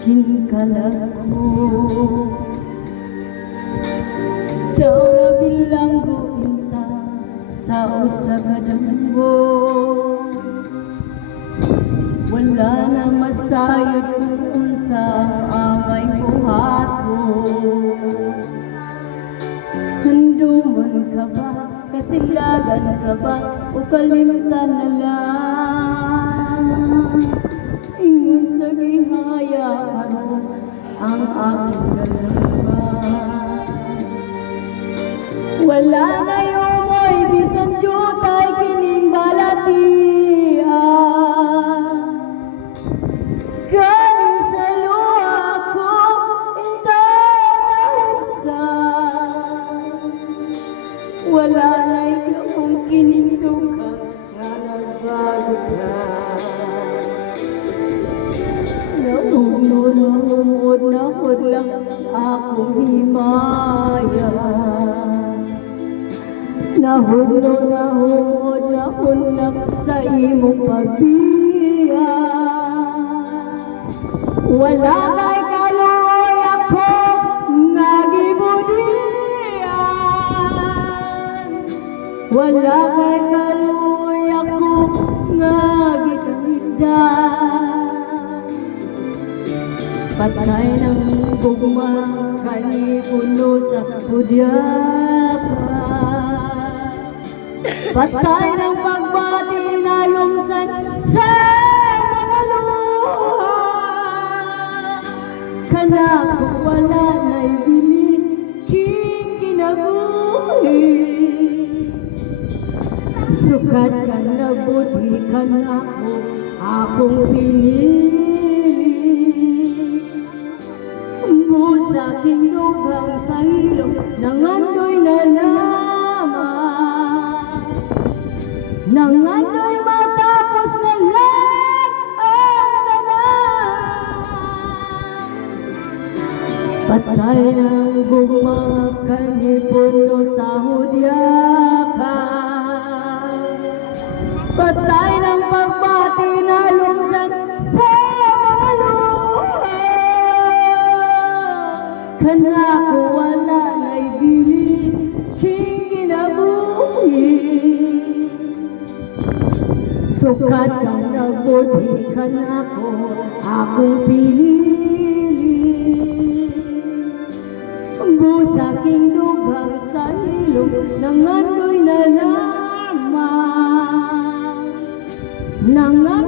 kinkalako daw na bilanggo inta sa usagadanggo wala na masayod kung sa angay buhato handuman ka ba kasilagan ka ba o kalimtan na lang ingon sa gihaya karon ang aking galaman wala na yung mo'y bisan jutay kining balatian galing sa luha ko intay na huksan wala na yung kining duka nga nagbalutan naunod na lang akong himaya nahulog lang sa imong pagbiya wala kay kaloy ako nga gibudian wala kay kaloy ako nga gitanigdan patay ng gugma kanipuno sa hudyapan patay ng pagbati na lungsan sa mga luha kanako wala na'y bilin king kinabuhi sukat ka na buti ka na akong pinili busa kinugang sa ilong nangandoy na lamang nangandoy matapos na lang ang tanan patay ng gumakan hipuno sa hudyakan patay ng pagbati na lungsan sa mga luha kanako wala na'y bilin king kinabuhi sukat ka nagbuti ka nako akong pinili busa king dugang sa ilong nangandoy na lamang